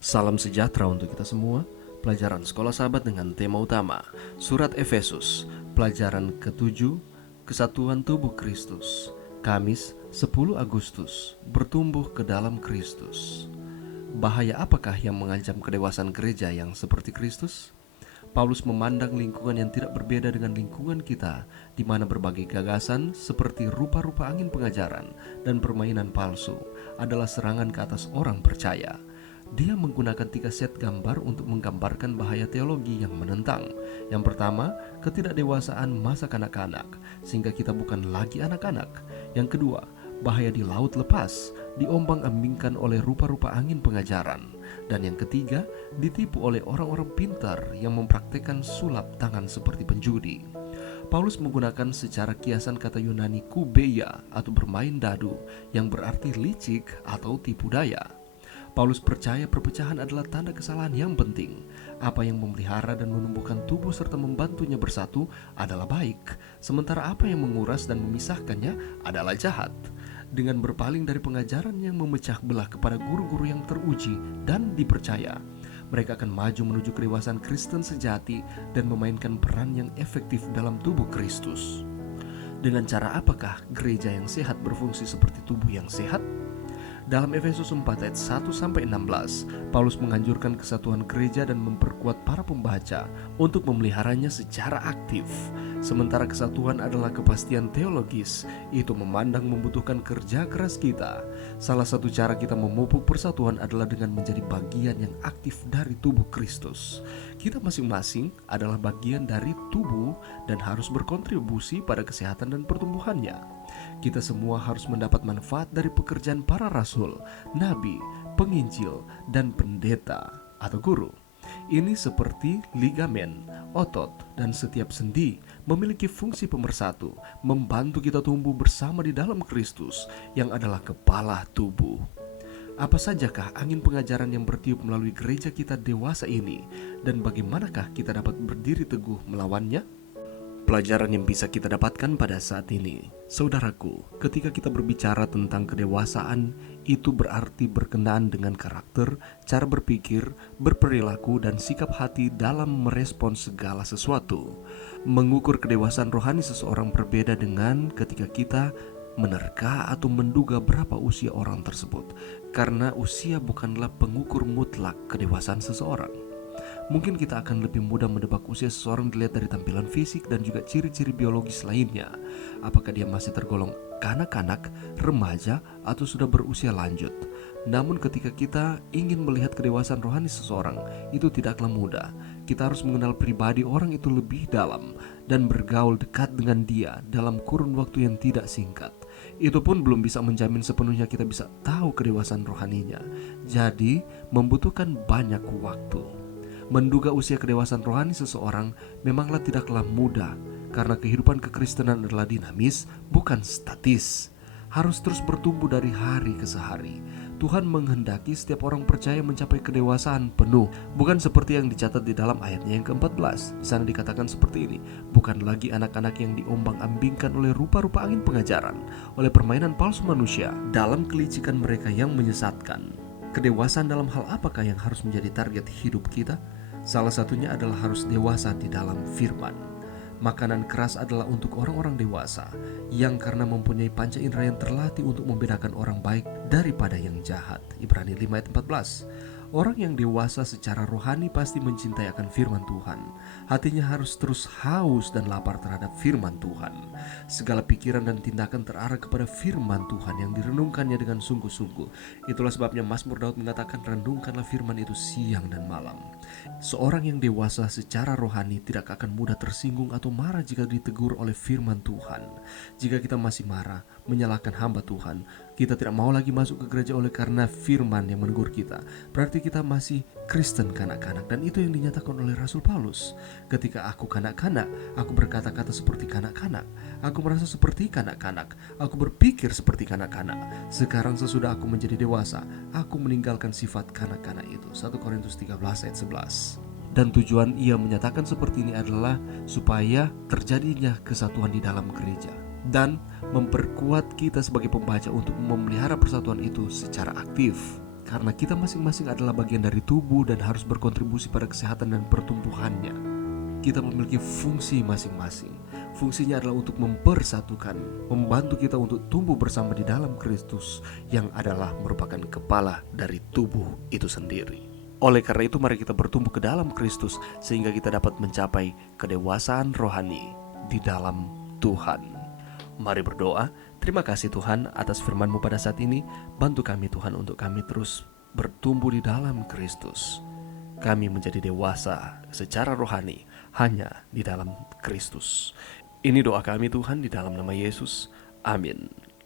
Salam sejahtera untuk kita semua. Pelajaran Sekolah Sahabat dengan tema utama Surat Efesus, pelajaran ke-7, Kesatuan Tubuh Kristus. Kamis 10 Agustus, bertumbuh ke dalam Kristus. Bahaya apakah yang mengancam kedewasaan gereja yang seperti Kristus? Paulus memandang lingkungan yang tidak berbeda dengan lingkungan kita, di mana berbagai gagasan seperti rupa-rupa angin pengajaran dan permainan palsu adalah serangan ke atas orang percaya. Dia menggunakan 3 set gambar untuk menggambarkan bahaya teologi yang menentang. Yang pertama, ketidakdewasaan masa kanak-kanak, sehingga kita bukan lagi anak-anak. Yang kedua, bahaya di laut lepas, diombang-ambingkan oleh rupa-rupa angin pengajaran. Dan yang ketiga, ditipu oleh orang-orang pintar yang mempraktekkan sulap tangan seperti penjudi. Paulus menggunakan secara kiasan kata Yunani kubeia atau bermain dadu, yang berarti licik atau tipu daya. Paulus percaya perpecahan adalah tanda kesalahan yang penting. Apa yang memelihara dan menumbuhkan tubuh serta membantunya bersatu adalah baik, sementara apa yang menguras dan memisahkannya adalah jahat. Dengan berpaling dari pengajaran yang memecah belah kepada guru-guru yang teruji dan dipercaya, mereka akan maju menuju kedewasaan Kristen sejati dan memainkan peran yang efektif dalam tubuh Kristus. Dengan cara apakah gereja yang sehat berfungsi seperti tubuh yang sehat? Dalam Efesus 4 ayat 1-16, Paulus menganjurkan kesatuan gereja dan memperkuat para pembaca untuk memeliharanya secara aktif. Sementara kesatuan adalah kepastian teologis, itu memandang membutuhkan kerja keras kita. Salah satu cara kita memupuk persatuan adalah dengan menjadi bagian yang aktif dari tubuh Kristus. Kita masing-masing adalah bagian dari tubuh dan harus berkontribusi pada kesehatan dan pertumbuhannya. Kita semua harus mendapat manfaat dari pekerjaan para rasul, nabi, penginjil, dan pendeta atau guru. Ini seperti ligamen, otot, dan setiap sendi memiliki fungsi pemersatu, membantu kita tumbuh bersama di dalam Kristus yang adalah kepala tubuh. Apa sajakah angin pengajaran yang bertiup melalui gereja kita dewasa ini, dan bagaimanakah kita dapat berdiri teguh melawannya? Pelajaran yang bisa kita dapatkan pada saat ini, saudaraku, ketika kita berbicara tentang kedewasaan, itu berarti berkenaan dengan karakter, cara berpikir, berperilaku, dan sikap hati dalam merespons segala sesuatu. Mengukur kedewasaan rohani seseorang berbeda dengan ketika kita menerka atau menduga berapa usia orang tersebut, karena usia bukanlah pengukur mutlak kedewasaan seseorang. Mungkin kita akan lebih mudah menebak usia seseorang dilihat dari tampilan fisik dan juga ciri-ciri biologis lainnya. Apakah dia masih tergolong kanak-kanak, remaja, atau sudah berusia lanjut. Namun ketika kita ingin melihat kedewasaan rohani seseorang, itu tidaklah mudah. Kita harus mengenal pribadi orang itu lebih dalam dan bergaul dekat dengan dia dalam kurun waktu yang tidak singkat. Itu pun belum bisa menjamin sepenuhnya kita bisa tahu kedewasaan rohaninya. Jadi, membutuhkan banyak waktu. Menduga usia kedewasaan rohani seseorang memanglah tidaklah mudah, karena kehidupan kekristenan adalah dinamis, bukan statis. Harus terus bertumbuh dari hari ke hari. Tuhan menghendaki setiap orang percaya mencapai kedewasaan penuh, bukan seperti yang dicatat di dalam ayatnya yang ke-14. Di sana dikatakan seperti ini, bukan lagi anak-anak yang diombang-ambingkan oleh rupa-rupa angin pengajaran, oleh permainan palsu manusia, dalam kelicikan mereka yang menyesatkan. Kedewasaan dalam hal apakah yang harus menjadi target hidup kita? Salah satunya adalah harus dewasa di dalam firman. Makanan keras adalah untuk orang-orang dewasa yang karena mempunyai panca indera yang terlatih untuk membedakan orang baik daripada yang jahat. Ibrani 5 ayat 14. Orang yang dewasa secara rohani pasti mencintai akan firman Tuhan. Hatinya harus terus haus dan lapar terhadap firman Tuhan. Segala pikiran dan tindakan terarah kepada firman Tuhan yang direnungkannya dengan sungguh-sungguh. Itulah sebabnya Mazmur Daud mengatakan, renungkanlah firman itu siang dan malam. Seorang yang dewasa secara rohani tidak akan mudah tersinggung atau marah jika ditegur oleh firman Tuhan. Jika kita masih marah, menyalahkan hamba Tuhan, kita tidak mau lagi masuk ke gereja oleh karena firman yang menegur kita, berarti kita masih Kristen kanak-kanak. Dan itu yang dinyatakan oleh Rasul Paulus. Ketika aku kanak-kanak, aku berkata-kata seperti kanak-kanak, aku merasa seperti kanak-kanak, aku berpikir seperti kanak-kanak. Sekarang sesudah aku menjadi dewasa, aku meninggalkan sifat kanak-kanak itu. 1 Korintus 13 ayat 11. Dan tujuan ia menyatakan seperti ini adalah supaya terjadinya kesatuan di dalam gereja dan memperkuat kita sebagai pembaca untuk memelihara persatuan itu secara aktif. Karena kita masing-masing adalah bagian dari tubuh dan harus berkontribusi pada kesehatan dan pertumbuhannya. Kita memiliki fungsi masing-masing. Fungsinya adalah untuk mempersatukan, membantu kita untuk tumbuh bersama di dalam Kristus yang adalah merupakan kepala dari tubuh itu sendiri. Oleh karena itu mari kita bertumbuh ke dalam Kristus sehingga kita dapat mencapai kedewasaan rohani di dalam Tuhan. Mari berdoa. Terima kasih Tuhan atas firman-Mu pada saat ini. Bantu kami Tuhan untuk kami terus bertumbuh di dalam Kristus. Kami menjadi dewasa secara rohani hanya di dalam Kristus. Ini doa kami Tuhan di dalam nama Yesus. Amin.